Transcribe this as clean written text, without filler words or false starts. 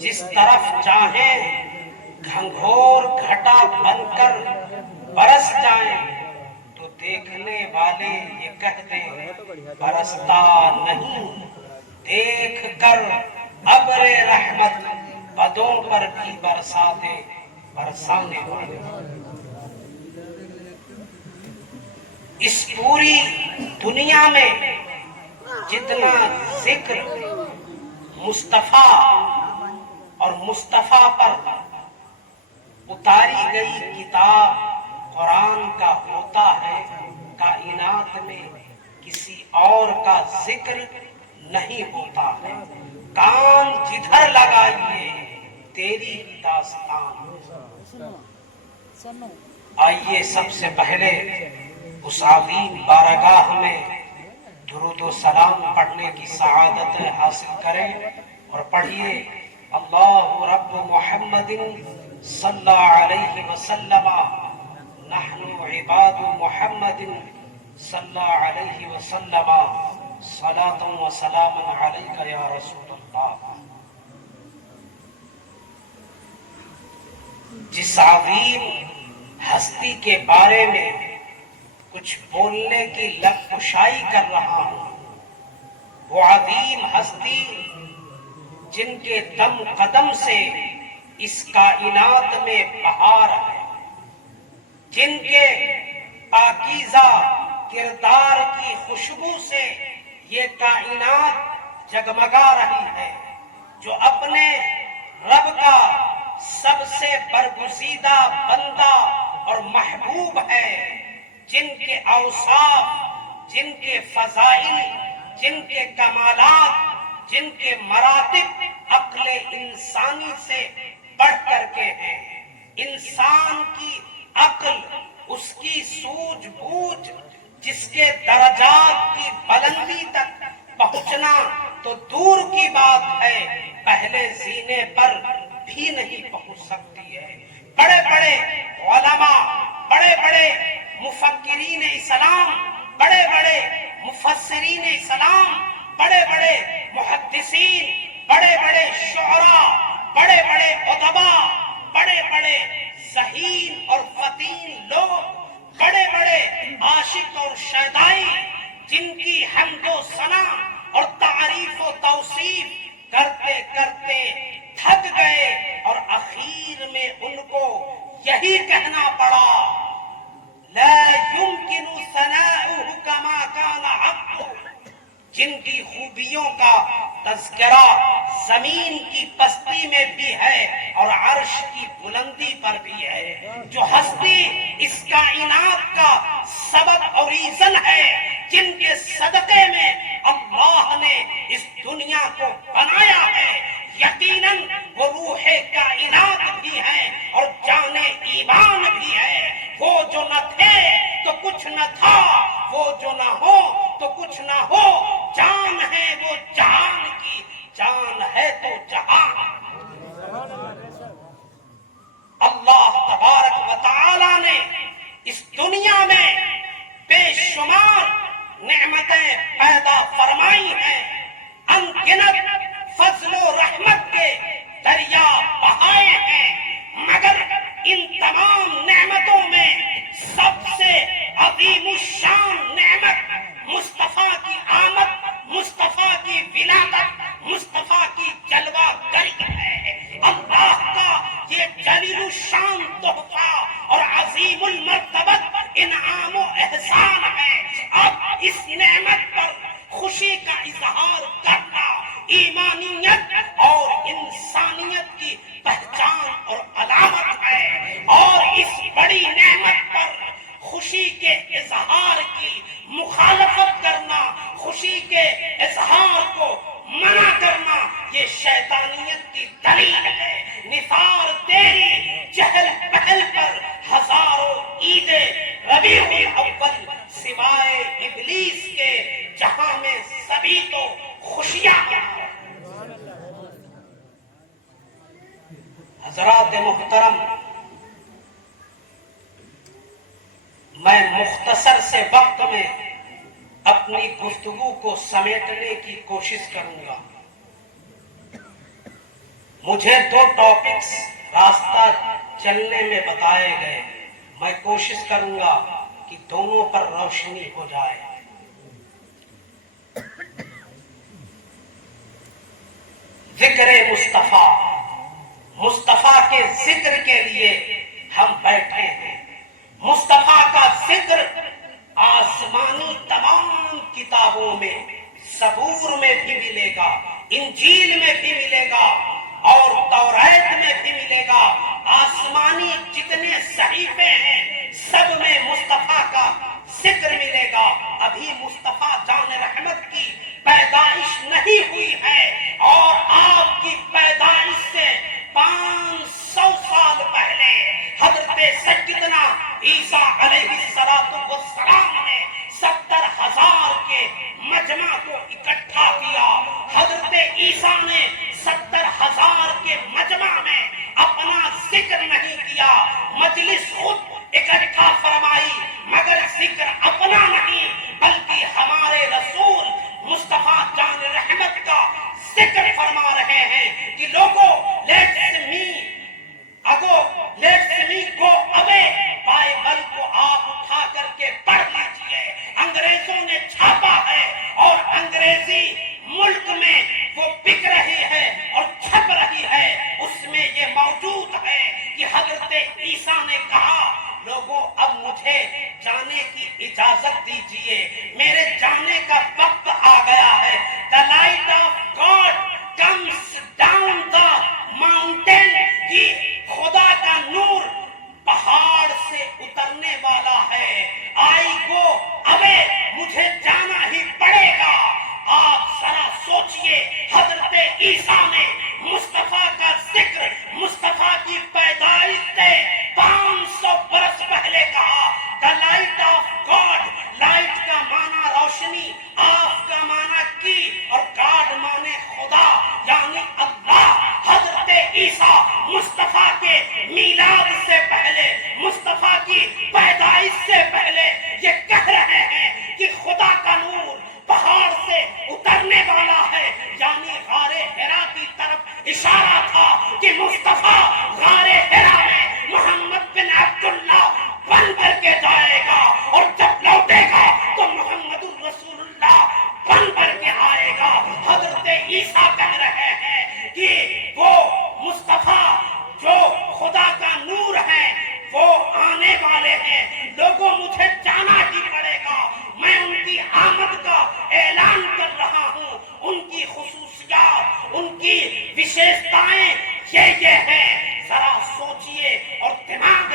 جس طرف چاہیں گھنگھور گھٹا بن کر برس جائیں تو دیکھنے والے یہ کہہ دیں برستا نہیں، دیکھ کر ابر رحمت بدوں پر بھی برسا دے برسانے والے۔ اس پوری دنیا میں جتنا ذکر مصطفیٰ اور مصطفیٰ پر اتاری گئی کتاب قرآن کا ہوتا ہے، کائنات میں کسی اور کا ذکر نہیں ہوتا ہے۔ کان جدھر لگائیے تیری داستان۔ آئیے سب سے پہلے اس عظیم بارگاہ میں درود و سلام پڑھنے کی سعادت حاصل کریں، اور پڑھیے اللہ رب محمد صلی اللہ علیہ وسلم نحن عباد محمد صلی اللہ علیہ وسلم صلاۃ و سلام علیک یا رسول اللہ۔ جس عظیم ہستی کے بارے میں کچھ بولنے کی لب کشائی کر رہا ہوں، وہ عظیم ہستی جن کے دم قدم سے اس کائنات میں بہار ہے، جن کے پاکیزہ کردار کی خوشبو سے یہ کائنات جگمگا رہی ہے، جو اپنے رب کا سب سے برگزیدہ بندہ اور محبوب ہے، جن کے اوصاف، جن کے فضائل، جن کے کمالات، جن کے مراتب عقل انسانی سے بڑھ کر کے ہیں۔ انسان کی عقل، اس کی سوجھ بوجھ، جس کے درجات کی بلندی تک پہنچنا تو دور کی بات ہے، پہلے زینے پر بھی نہیں پہنچ سکتی ہے۔ بڑے بڑے علماء، بڑے بڑے مفکرین اسلام، بڑے بڑے مفسرین اسلام، بڑے بڑے محدثین، بڑے بڑے شعراء، بڑے بڑے ادباء، بڑے بڑے ذہین اور فطین لوگ، بڑے بڑے عاشق اور شیدائی، جن کی حمد و ثنا اور تعریف و توصیف کرتے کرتے تھک گئے، اور اخیر میں ان کو یہی کہنا پڑا لا يمكن ثناؤه كما كان حقه۔ جن کی خوبیوں کا تذکرہ زمین کی پستی میں بھی ہے اور عرش کی بلندی پر بھی ہے، جو ہستی اس کائنات کا سبب اور ریزن ہے، جن کے صدقے میں اللہ نے اس دنیا کو بنایا ہے، یقیناً وہ روح کائنات بھی ہے اور جان ایمان بھی ہے۔ وہ جو نہ تھے تو کچھ نہ تھا، وہ جو نہ ہو تو کچھ نہ ہو، جان ہے وہ جہان کی، جان ہے تو جہان۔ اللہ تبارک و تعالی نے اس دنیا میں بے شمار نعمتیں پیدا فرمائی ہیں، ان گنت فضل و رحمت کے دریا بہائے ہیں، مگر ان تمام نعمتوں میں سب سے عظیم الشان نعمت مصطفیٰ کی آمد، مصطفیٰ کی ولادت، مصطفیٰ کی جلوہ گری ہے۔ اللہ کا یہ جلیل الشان تحفہ اور عظیم المرتبت انعام و احسان ہے۔ اب اس نعمت پر خوشی کا اظہار کرنا ایمانیت اور انسانیت کی پہچان اور علامت ہے، اور اس بڑی نعمت پر خوشی کے اظہار کی مخالفت کرنا، خوشی کے اظہار کو منع کرنا، یہ شیطانیت کی دلیل ہے۔ نثار تیری چہل پہل پر ہزاروں عید ربیع الاول سوائے ابلیس کے، جہاں میں سبھی تو خوشیاں ہیں۔ حضرات محترم، میں مختصر سے وقت میں اپنی گفتگو کو سمیٹنے کی کوشش کروں گا۔ مجھے 2 ٹاپکس راستہ چلنے میں بتائے گئے، میں کوشش کروں گا کہ دونوں پر روشنی ہو جائے۔ ذکر مصطفیٰ، مصطفیٰ کے ذکر کے لیے ہم بیٹھے ہیں۔ مصطفیٰ کا ذکر آسمانی تمام کتابوں میں، زبور میں بھی ملے گا، انجیل میں بھی ملے گا اور توریت میں بھی ملے گا۔ آسمانی جتنے صحیفے ہیں سب میں مصطفیٰ کا ذکر ملے گا۔ ابھی مصطفیٰ جان رحمت کی پیدائش نہیں ہوئی ہے، اور آپ کی پیدائش سے 500 سال پہلے حضرت سیدنا عیسیٰ علیہ السلام نے 70,000 کے مجمع کو اکٹھا کیا۔ حضرت عیسیٰ نے 70,000 کے مجمع میں اپنا ذکر نہیں کیا، مجلس خود اکٹھا فرمائی مگر ذکر اپنا نہیں، بلکہ ہمارے رسول مصطفیٰ جان رحمت کا ذکر فرما رہے ہیں کہ لوگوں let's me go away, Bible کو آپ اٹھا کر کے پڑھ لیجئے۔ انگریزوں نے چھاپا ہے اور انگریزی ملک میں وہ بک رہی ہے اور چھپ رہی ہے، اس میں یہ موجود ہے کہ حضرت عیسیٰ نے کہا لوگوں اب مجھے جانے کی اجازت دیجئے، میرے جانے کا وقت آ گیا ہے۔ The light of God comes down the mountain، کہ خدا کا نور پہاڑ سے اترنے والا ہے۔ آئی گو اوے، مجھے جانا ہی پڑے گا۔ آپ ذرا سوچئے، حضرت عیسیٰ نے مصطفیٰ کا ذکر مصطفیٰ کی پیدائش سے 500 برس پہلے کہا۔ The light of God, light کا معنی روشنی، آف کا معنی کی، اور گاڈ معنی خدا یعنی اللہ۔ حضرت عیسیٰ مصطفیٰ کے میلاد سے پہلے، مصطفیٰ کی پیدائش سے پہلے یہ کہہ رہے ہیں کہ خدا کا نور پہاڑ سے اترنے والا ہے، یعنی غار حرا کی طرف اشارہ تھا کہ مصطفیٰ غار حرا میں محمد بن عبداللہ بن کر کے جائے گا، اور جب لوٹے گا تو محمد الرسول اللہ بن کر کے آئے گا۔ حضرت عیسیٰ کہہ رہے ہیں کہ وہ مصطفیٰ جو خدا کا نور ہے وہ آنے والے ہیں، لوگوں مجھے جانا ہی پڑے گا۔ میں ان کی آمد کا اعلان کر رہا ہوں، ان کی خصوصیات، ان کی وشیشتائیں یہ ہیں، ذرا سوچئے اور دماغ